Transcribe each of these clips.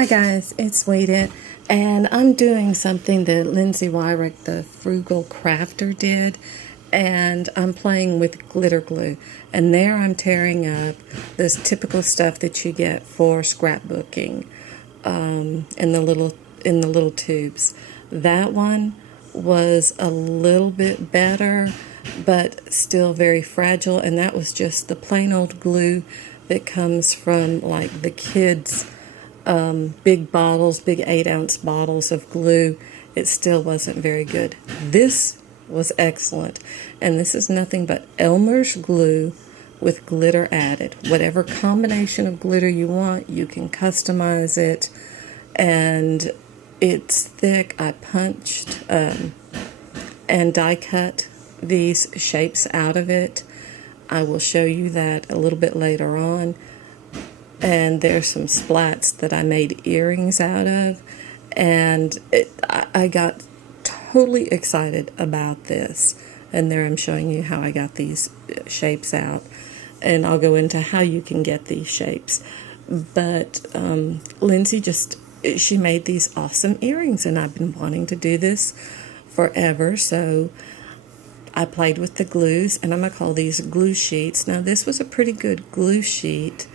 Hi guys, it's Wayden, and I'm doing something that Lindsay Wyrick, the frugal crafter, did, and I'm playing with glitter glue. And there I'm tearing up this typical stuff that you get for scrapbooking in the little tubes. That one was a little bit better, but still very fragile, and that was just the plain old glue that comes from like the kids' big bottles, big 8-ounce bottles of glue. It still wasn't very good. This was excellent, and this is nothing but Elmer's glue with glitter added. Whatever combination of glitter you want, you can customize it, and it's thick. I punched and die cut these shapes out of it. I will show you that a little bit later on. And there's some splats that I made earrings out of, and I got totally excited about this. And there I'm showing you how I got these shapes out, and I'll go into how you can get these shapes. But Lindsay she made these awesome earrings, and I've been wanting to do this forever, so I played with the glues, and I'm going to call these glue sheets. Now this was a pretty good glue sheet,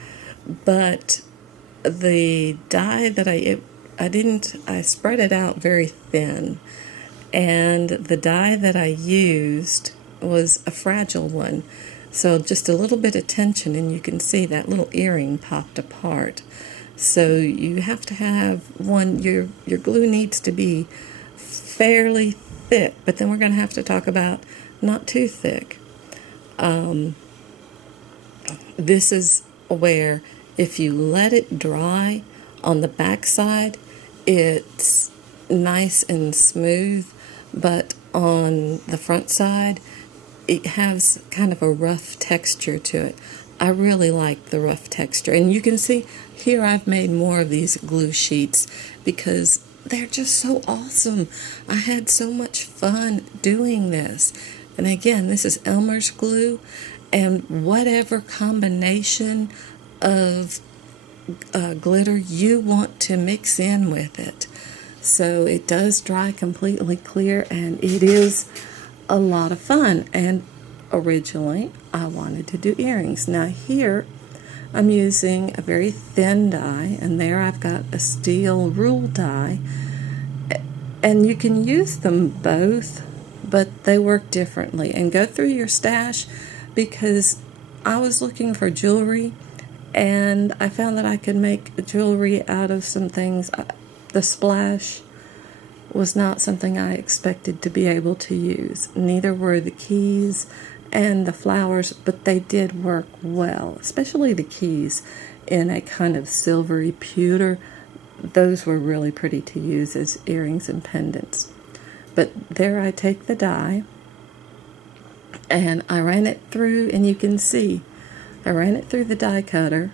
but the dye that I spread it out very thin, and the dye that I used was a fragile one, so just a little bit of tension and you can see that little earring popped apart. So you have to have one, your glue needs to be fairly thick, but then we're going to have to talk about not too thick. This is where if you let it dry on the back side, it's nice and smooth, but on the front side, it has kind of a rough texture to it. I really like the rough texture, and you can see here I've made more of these glue sheets because they're just so awesome. I had so much fun doing this. And again, this is Elmer's glue, and whatever combination of glitter you want to mix in with it. So it does dry completely clear, and it is a lot of fun. And originally I wanted to do earrings. Now here I'm using a very thin die, and there I've got a steel rule die, and you can use them both, but they work differently. And go through your stash, because I was looking for jewelry, and I found that I could make jewelry out of some things. The splash was not something I expected to be able to use. Neither were the keys and the flowers, but they did work well, especially the keys in a kind of silvery pewter. Those were really pretty to use as earrings and pendants. But there I take the die, and I ran it through, and you can see I ran it through the die cutter,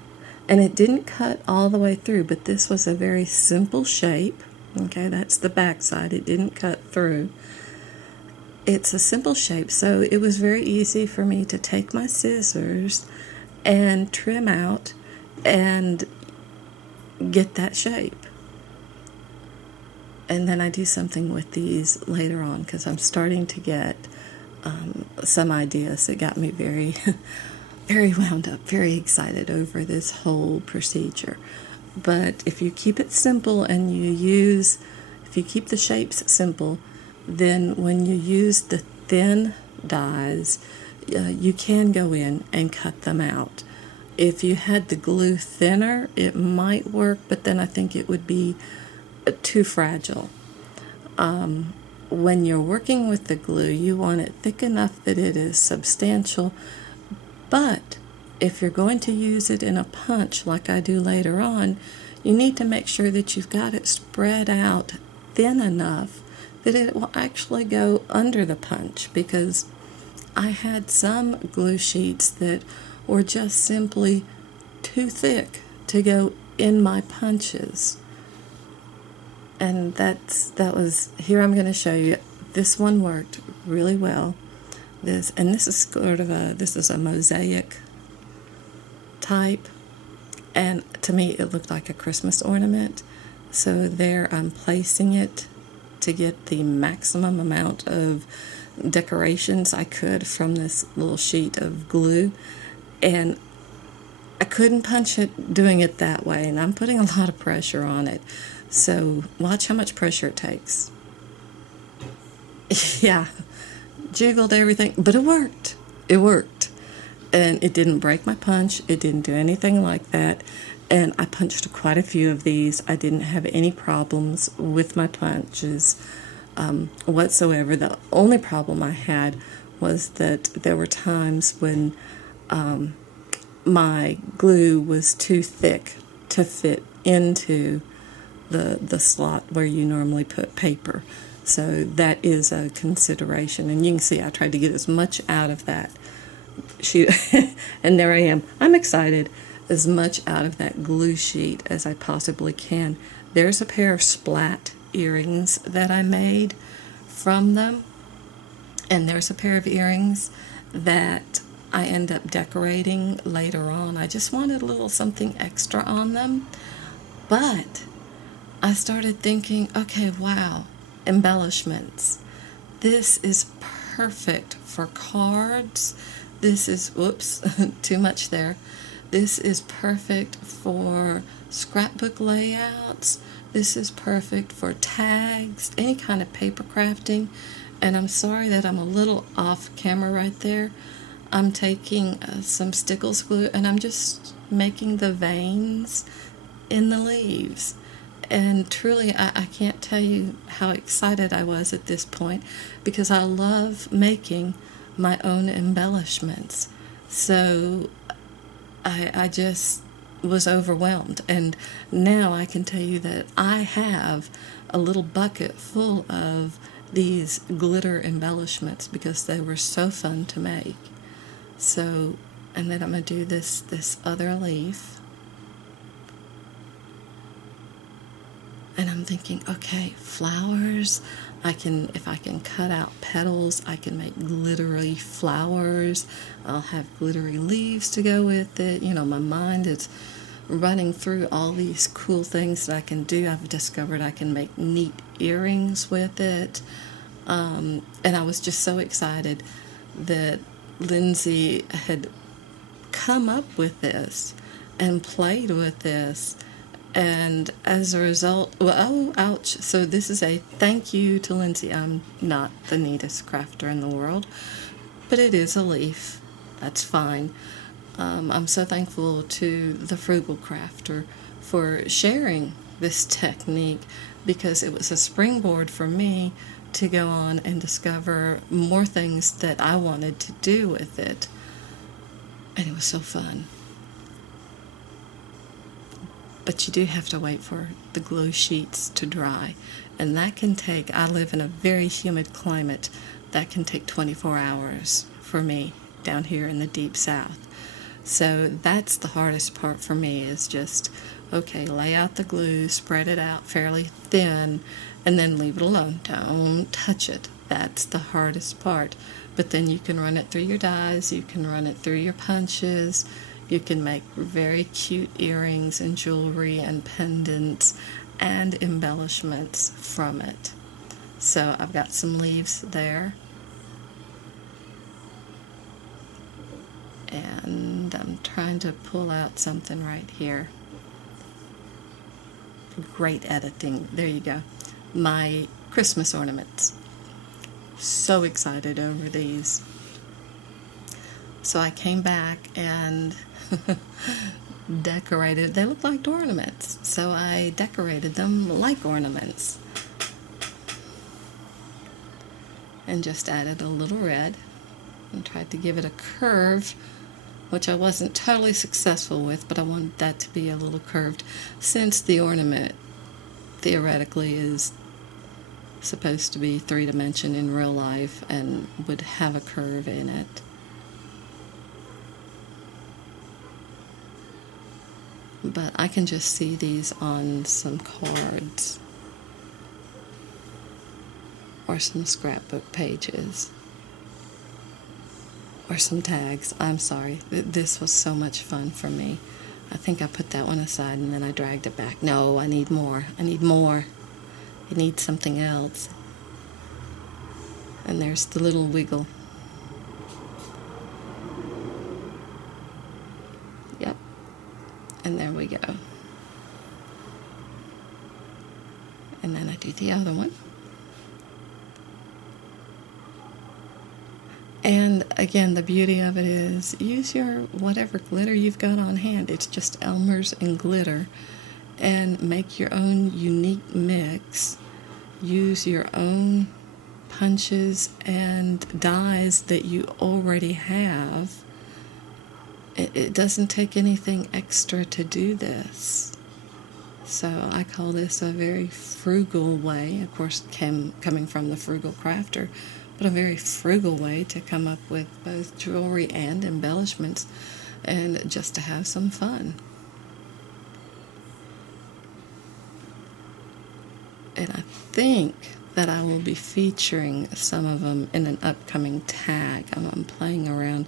and it didn't cut all the way through, but this was a very simple shape. Okay, that's the back side. It didn't cut through. It's a simple shape, so it was very easy for me to take my scissors and trim out and get that shape. And then I do something with these later on, because I'm starting to get some ideas that got me very very wound up, very excited over this whole procedure. But if you keep it simple and if you keep the shapes simple, then when you use the thin dies, you can go in and cut them out. If you had the glue thinner, it might work, but then I think it would be too fragile. When you're working with the glue, you want it thick enough that it is substantial, but if you're going to use it in a punch like I do later on, you need to make sure that you've got it spread out thin enough that it will actually go under the punch, because I had some glue sheets that were just simply too thick to go in my punches. And here I'm going to show you. This one worked really well. This is sort of this is a mosaic type, And to me, it looked like a Christmas ornament. So there I'm placing it to get the maximum amount of decorations I could from this little sheet of glue. And I couldn't punch it doing it that way, and I'm putting a lot of pressure on it. So watch how much pressure it takes. Yeah, jiggled everything, but it worked. It worked. And it didn't break my punch. It didn't do anything like that. And I punched quite a few of these. I didn't have any problems with my punches whatsoever. The only problem I had was that there were times when my glue was too thick to fit into the slot where you normally put paper. So that is a consideration. And you can see I tried to get as much out of that. And there I am. I'm excited. As much out of that glue sheet as I possibly can. There's a pair of splat earrings that I made from them. And there's a pair of earrings that I end up decorating later on. I just wanted a little something extra on them. But I started thinking, okay, wow, embellishments. This is perfect for cards. This is, whoops, too much there. This is perfect for scrapbook layouts. This is perfect for tags, any kind of paper crafting. And I'm sorry that I'm a little off camera right there. I'm taking some Stickles glue and I'm just making the veins in the leaves. And truly, I can't tell you how excited I was at this point because I love making my own embellishments. So I just was overwhelmed. And now I can tell you that I have a little bucket full of these glitter embellishments because they were so fun to make. So, and then I'm going to do this other leaf. And I'm thinking, okay, flowers, if I can cut out petals, I can make glittery flowers. I'll have glittery leaves to go with it. You know, my mind is running through all these cool things that I can do. I've discovered I can make neat earrings with it. And I was just so excited that Lindsay had come up with this and played with this. And as a result, well, oh, ouch. So this is a thank you to Lindsay. I'm not the neatest crafter in the world, but it is a leaf. That's fine. I'm so thankful to the Frugal Crafter for sharing this technique because it was a springboard for me to go on and discover more things that I wanted to do with it. And it was so fun. But you do have to wait for the glue sheets to dry. And that can take, I live in a very humid climate, that can take 24 hours for me down here in the deep south. So that's the hardest part for me is just, okay, lay out the glue, spread it out fairly thin, and then leave it alone. Don't touch it. That's the hardest part. But then you can run it through your dies, you can run it through your punches, you can make very cute earrings and jewelry and pendants and embellishments from it. So I've got some leaves there. And I'm trying to pull out something right here. Great editing. There you go. My Christmas ornaments. So excited over these. So I came back and decorated. They look like ornaments. So I decorated them like ornaments. And just added a little red and tried to give it a curve, which I wasn't totally successful with, but I wanted that to be a little curved since the ornament theoretically is supposed to be three-dimensional in real life and would have a curve in it. But I can just see these on some cards or some scrapbook pages or some tags. I'm sorry. This was so much fun for me. I think I put that one aside and then I dragged it back. No, I need more. I need more. It needs something else. And there's the little wiggle. Yep. And there we go. And then I do the other one. And again, the beauty of it is use your whatever glitter you've got on hand. It's just Elmer's and glitter. And make your own unique mix. Use your own punches and dies that you already have. It doesn't take anything extra to do this. So I call this a very frugal way, of course coming from the frugal crafter, but a very frugal way to come up with both jewelry and embellishments and just to have some fun. And I think that I will be featuring some of them in an upcoming tag. I'm playing around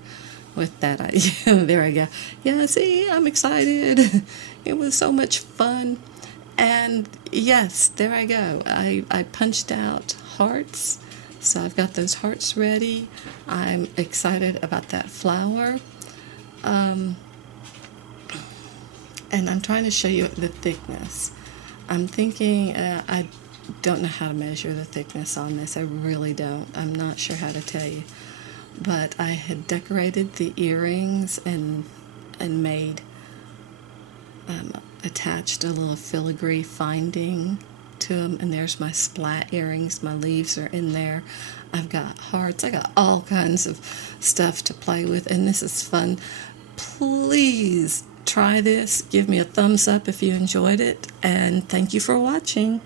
with that idea. There I go. Yeah, see, I'm excited. It was so much fun. And yes, there I go. I punched out hearts. So I've got those hearts ready. I'm excited about that flower. And I'm trying to show you the thickness. I'm thinking, I don't know how to measure the thickness on this. I really don't. I'm not sure how to tell you. But I had decorated the earrings and made, attached a little filigree finding to them. And there's my splat earrings. My leaves are in there. I've got hearts. I got all kinds of stuff to play with. And this is fun. Please try this. Give me a thumbs up if you enjoyed it. And thank you for watching.